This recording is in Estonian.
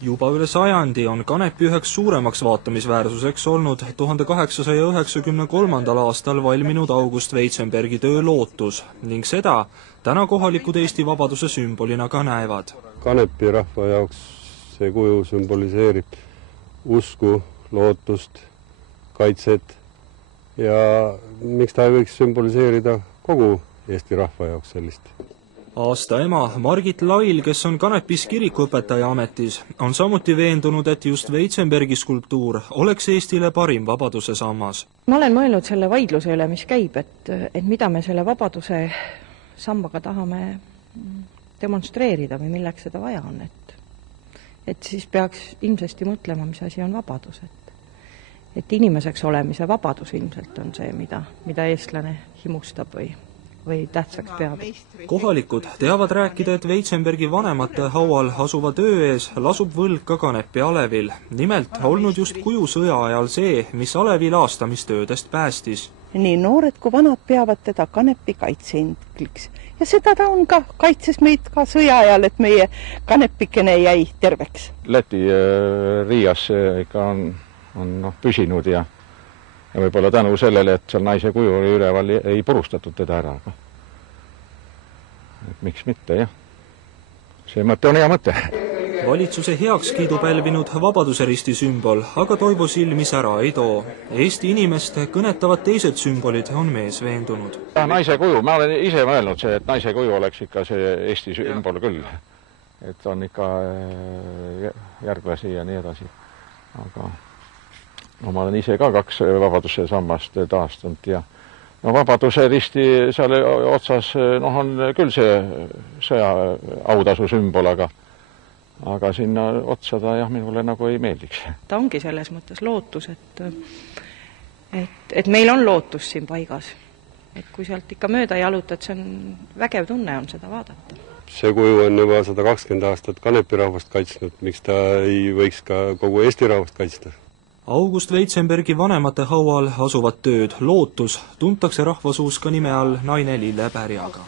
Juba üle sajandi on kanepi üheks suuremaks vaatamisväärsuseks olnud 1893. aastal valminud August Weitzenbergi töö Lootus ning seda täna kohalikud Eesti vabaduse sümbolina ka näevad. Kanepi rahva jaoks see kuju sümboliseerib usku, lootust, kaitset ja miks ta ei võiks sümboliseerida kogu Eesti rahva jaoks sellist. Aasta ema Margit Lail, kes on Kanepis kirikuõpetaja ametis, on samuti veendunud, et just Weitzenbergi skulptuur oleks Eestile parim vabaduse sammas. Ma olen mõelnud selle vaidluse üle, mis käib, et mida me selle vabaduse sambaga tahame demonstreerida või milleks seda vaja on. Et siis peaks ilmsesti mõtlema, mis asi on vabadus. Et inimeseks olemise vabadus ilmselt on see, mida eestlane himustab või tähtsaks peab. Kohalikud teavad rääkida, et Weitzenbergi vanemate haual asuva töö ees lasub võlg ka kanepi alevil. Nimelt olnud just kuju sõja ajal see, mis alevi laastamistöödest päästis. Nii noored kui vanad peavad teda kanepi kaitseindliks. Ja seda ta on ka, kaitses meid ka sõja ajal, et meie kanepikene jäi terveks. Läti Riias ikka on püsinud ja võib-olla tänu sellele, et seal naise kuju oli üleval, ei purustatud teda ära. Et miks mitte, jah. See mõte on hea mõte. Valitsuse heakskiidu pälvinud Vabaduse risti sümbol, aga Toivo silmis ära ei too. Eesti inimest kõnetavad teised sümbolid on mees veendunud. Naise kuju, ma olen ise mõelnud see, et naise kuju oleks ikka see Eesti sümbol küll. Et on ikka järglasi ja nii edasi. Aga ma olen ise ka 2 vabaduse sammast taastanud ja Vabaduse risti seal otsas on küll see sõja autasu sümbol, aga sinna otsa ta minule nagu ei meeldiks. Ta ongi selles mõttes lootus, et meil on lootus siin paigas. Et kui sealt ikka mööda jalutad, see on vägev tunne on seda vaadata. See kuju on juba 120 aastat kanepi rahvast kaitsnud, miks ta ei võiks ka kogu Eesti rahvast kaitsta? August Weitzenbergi vanemate haual asuvat tööd Lootus tuntakse rahvasuus ka nime all Naine Lille Pärjaga.